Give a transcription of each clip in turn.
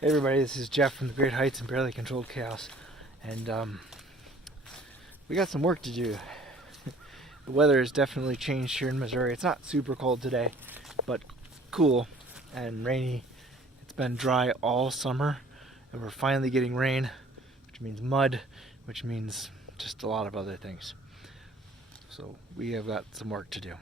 Hey everybody, this is Jeff from the Great Heights and Barely Controlled Chaos, and we got some work to do. The weather has definitely changed here in Missouri. It's not super cold today, but cool and rainy. It's been dry all summer, and we're finally getting rain, which means mud, which means just a lot of other things. So we have got some work to do.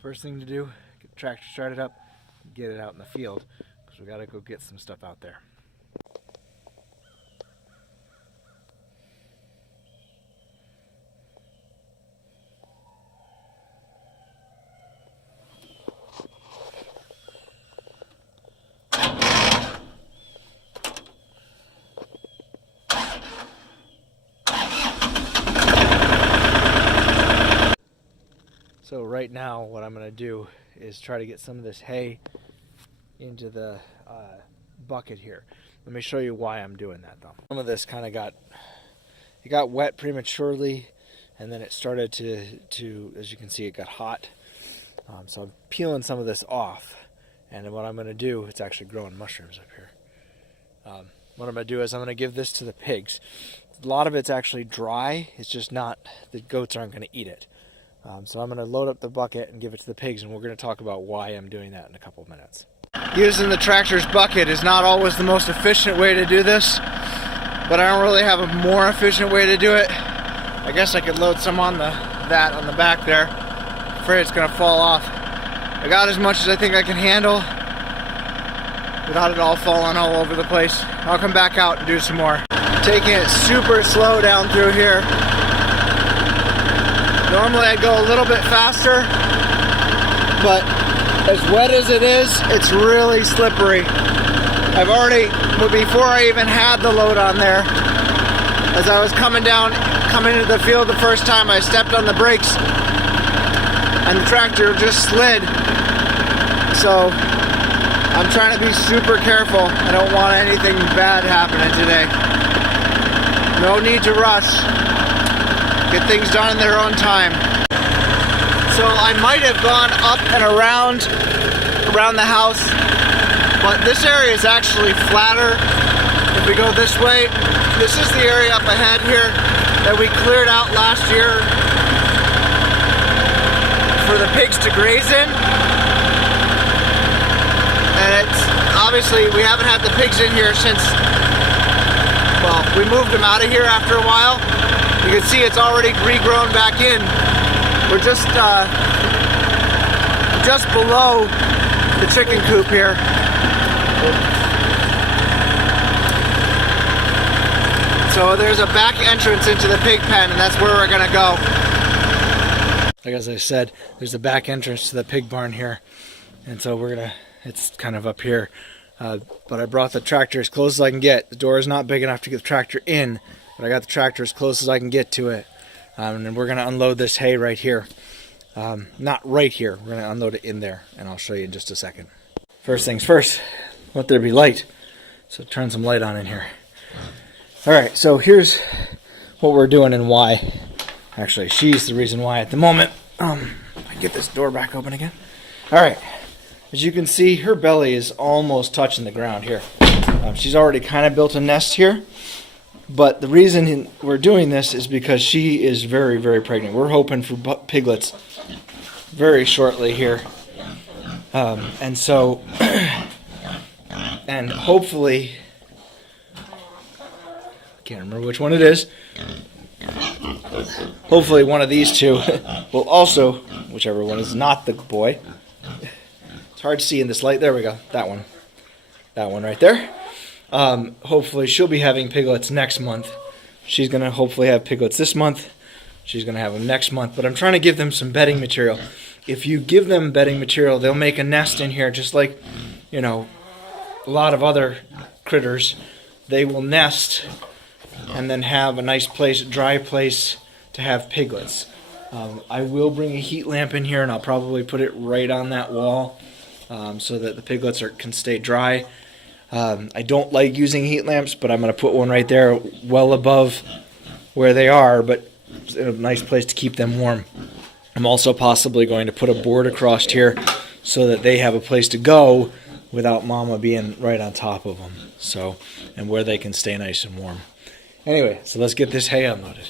First thing to do, get the tractor started up, get it out in the field, because we got to go get some stuff out there. So right now what I'm going to do is try to get some of this hay into the bucket here. Let me show you why I'm doing that though. Some of this kind of got wet prematurely, and then it started to as you can see, it got hot. So I'm peeling some of this off, and what I'm going to do, it's actually growing mushrooms up here. What I'm going to do is I'm going to give this to the pigs. A lot of it's actually dry, it's just not, the goats aren't going to eat it. So I'm going to load up the bucket and give it to the pigs, and we're going to talk about why I'm doing that in a couple of minutes. Using the tractor's bucket is not always the most efficient way to do this, but I don't really have a more efficient way to do it. I guess I could load some on that on the back there. I'm afraid it's going to fall off. I got as much as I think I can handle without it all falling all over the place. I'll come back out and do some more. Taking it super slow down through here. Normally I'd go a little bit faster, but as wet as it is, it's really slippery. I've already, before I even had the load on there, as I was coming into the field the first time, I stepped on the brakes and the tractor just slid. So I'm trying to be super careful. I don't want anything bad happening today. No need to rush. Get things done in their own time. So I might have gone up and around the house, but this area is actually flatter. If we go this way, this is the area up ahead here that we cleared out last year for the pigs to graze in. And it's obviously, we haven't had the pigs in here since, well, we moved them out of here after a while. You can see it's already regrown back in. We're just below the chicken coop here. So there's a back entrance into the pig pen, and that's where we're gonna go. Like as I said, there's a back entrance to the pig barn here, and so it's kind of up here. But I brought the tractor as close as I can get. The door is not big enough to get the tractor in, but I got the tractor as close as I can get to it. And then we're going to unload this hay right here. Not right here. We're going to unload it in there, and I'll show you in just a second. First things first, let there be light. So turn some light on in here. Alright, so here's what we're doing and why. Actually, she's the reason why at the moment. I get this door back open again. Alright, as you can see, her belly is almost touching the ground here. She's already kind of built a nest here. But the reason we're doing this is because she is very, very pregnant. We're hoping for piglets very shortly here. And so, and hopefully, I can't remember which one it is. Hopefully one of these two will also, whichever one is not the boy. It's hard to see in this light. There we go. That one. That one right there. Hopefully she'll be having piglets next month. she's going to hopefully have piglets this month. She's going to have them next month. But I'm trying to give them some bedding material. If you give them bedding material, they'll make a nest in here just like, you know, a lot of other critters. They will nest and then have a nice place, dry place to have piglets. I will bring a heat lamp in here, and I'll probably put it right on that wall so that the piglets can stay dry. I don't like using heat lamps, but I'm going to put one right there well above where they are, but it's a nice place to keep them warm. I'm also possibly going to put a board across here so that they have a place to go without Mama being right on top of them. So, and where they can stay nice and warm. Anyway, so let's get this hay unloaded.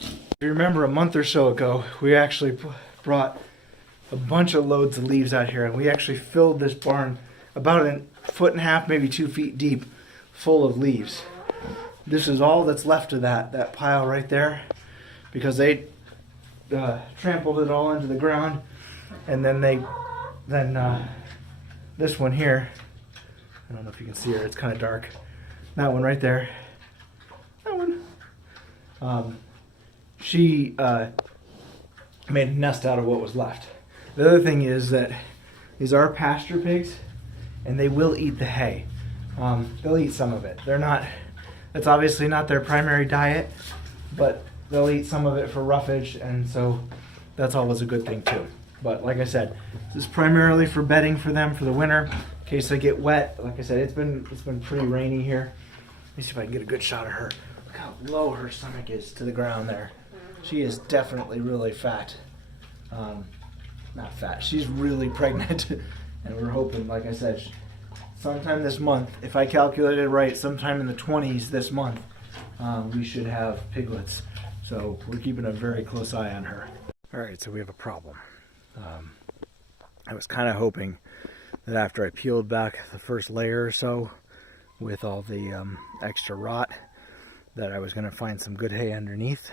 If you remember a month or so ago, we actually brought a bunch of loads of leaves out here, and we actually filled this barn about a foot and a half, maybe 2 feet deep, full of leaves. This is all that's left of that pile right there, because they trampled it all into the ground, and then this one here, I don't know if you can see her, it's kind of dark. That one right there, that one. She made a nest out of what was left. The other thing is that these are pasture pigs, and they will eat the hay. They'll eat some of it. It's obviously not their primary diet, but they'll eat some of it for roughage, and so that's always a good thing too. But like I said, this is primarily for bedding for them for the winter, in case they get wet. Like I said, it's been pretty rainy here. Let me see if I can get a good shot of her. Look how low her stomach is to the ground there. She is definitely really fat. Not fat, she's really pregnant. And we're hoping, like I said, sometime this month, if I calculated right, sometime in the 20s this month, we should have piglets. So we're keeping a very close eye on her. Alright, so we have a problem. I was kind of hoping that after I peeled back the first layer or so with all the extra rot, that I was going to find some good hay underneath.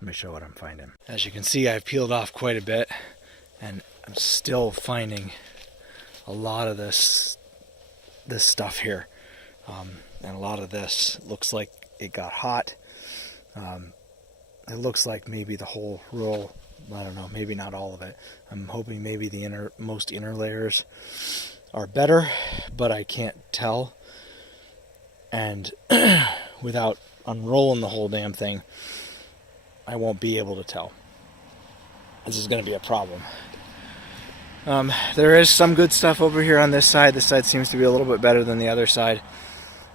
Let me show what I'm finding. As you can see, I've peeled off quite a bit, and I'm still finding a lot of this stuff here. And a lot of this looks like it got hot. It looks like maybe the whole roll, I don't know, maybe not all of it. I'm hoping maybe the most inner layers are better, but I can't tell. And without unrolling the whole damn thing, I won't be able to tell. This is going to be a problem. There is some good stuff over here on this side. This side seems to be a little bit better than the other side,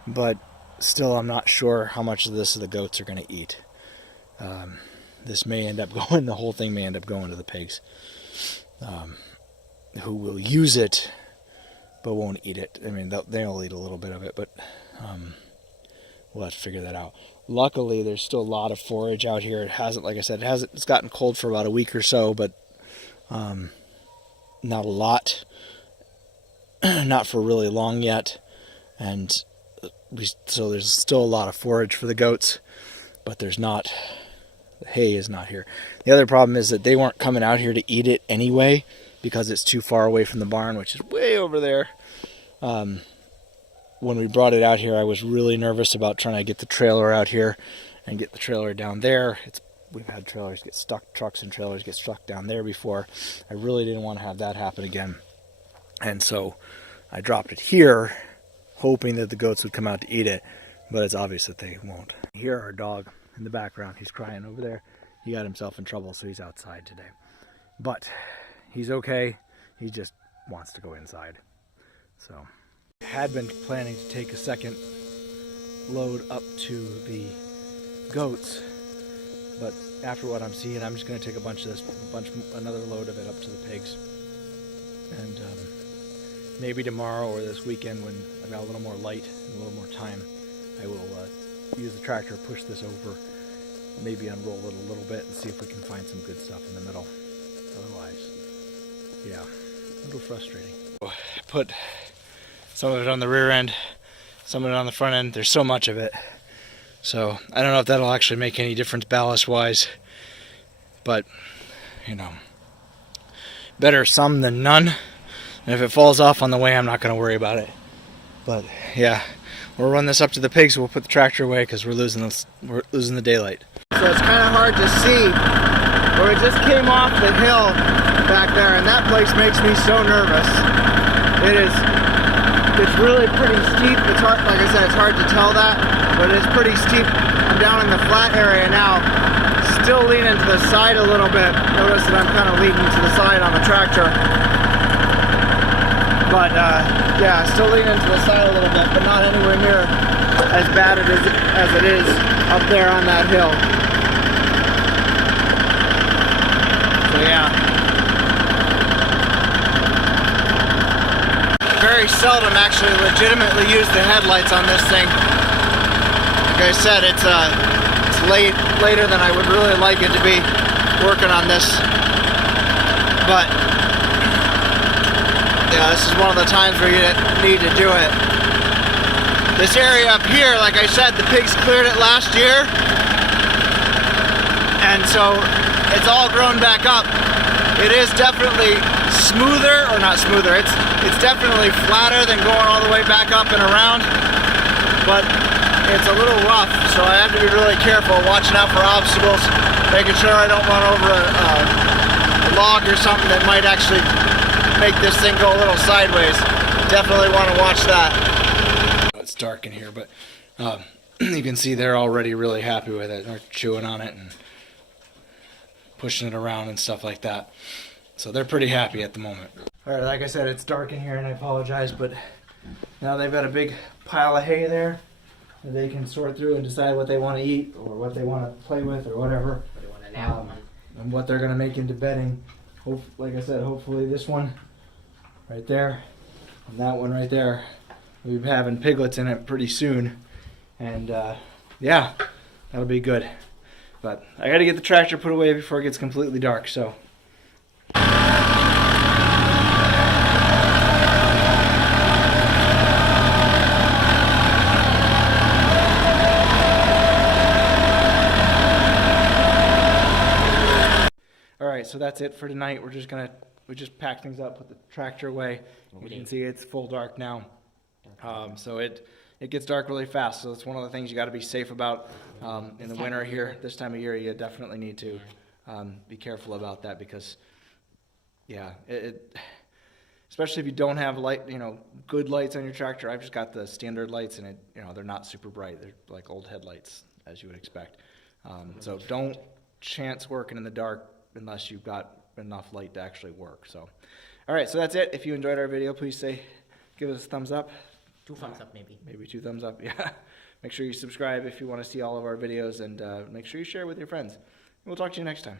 but still I'm not sure how much of this the goats are going to eat. This may end up going, the whole thing may end up going to the pigs, who will use it but won't eat it. I mean, they'll eat a little bit of it, but we'll have to figure that out. Luckily, there's still a lot of forage out here. It hasn't, like I said, it's gotten cold for about a week or so, but not a lot. Not for really long yet. And so there's still a lot of forage for the goats, but the hay is not here. The other problem is that they weren't coming out here to eat it anyway, because it's too far away from the barn, which is way over there. When we brought it out here, I was really nervous about trying to get the trailer out here and get the trailer down there. We've had trailers get stuck, trucks and trailers get stuck down there before. I really didn't want to have that happen again. And so I dropped it here, hoping that the goats would come out to eat it, but it's obvious that they won't. Here, our dog in the background, he's crying over there. He got himself in trouble, so he's outside today. But he's okay. He just wants to go inside. So had been planning to take a second load up to the goats, but after what I'm seeing, I'm just going to take another load of it up to the pigs. And maybe tomorrow or this weekend, when I've got a little more light and a little more time, I will use the tractor, push this over, maybe unroll it a little bit and see if we can find some good stuff in the middle. Otherwise, yeah, a little frustrating. I put some of it on the rear end, some of it on the front end. There's so much of it. So I don't know if that'll actually make any difference ballast-wise. But, you know, better some than none. And if it falls off on the way, I'm not going to worry about it. But, yeah, we'll run this up to the pigs. We'll put the tractor away because we're losing the daylight. So it's kind of hard to see, but we just came off the hill back there, and that place makes me so nervous. It's really pretty steep. It's hard, like I said, it's hard to tell that, but it's pretty steep. I'm down in the flat area now, still leaning to the side a little bit. Notice that I'm kind of leaning to the side on the tractor. But yeah, still leaning to the side a little bit, but not anywhere near as bad as it is up there on that hill. So yeah. Very seldom actually legitimately use the headlights on this thing. Like I said, it's later than I would really like it to be working on this. But yeah, this is one of the times where you need to do it. This area up here, like I said, the pigs cleared it last year, and so it's all grown back up. It is definitely smoother, or not smoother, it's definitely flatter than going all the way back up and around, but it's a little rough, so I have to be really careful, watching out for obstacles, making sure I don't run over a log or something that might actually make this thing go a little sideways. Definitely want to watch that. It's dark in here, but you can see they're already really happy with it. They're chewing on it and pushing it around and stuff like that. So they're pretty happy at the moment. All right, like I said, it's dark in here, and I apologize, but now they've got a big pile of hay there that they can sort through and decide what they want to eat or what they want to play with or whatever, and what they're going to make into bedding. Like I said, hopefully this one right there and that one right there, we'll be having piglets in it pretty soon, and yeah, that'll be good. But I got to get the tractor put away before it gets completely dark, so. Alright, so that's it for tonight. We just pack things up, put the tractor away. You can see it's full dark now. So it gets dark really fast, so it's one of the things you got to be safe about in the winter here. This time of year, you definitely need to be careful about that, because yeah, especially if you don't have good lights on your tractor. I've just got the standard lights, and they're not super bright. They're like old headlights, as you would expect. So don't chance working in the dark unless you've got enough light to actually work. So, all right, so that's it. If you enjoyed our video, please give us a thumbs up. 2 thumbs up, maybe. Maybe 2 thumbs up, yeah. Make sure you subscribe if you want to see all of our videos, and make sure you share with your friends. We'll talk to you next time.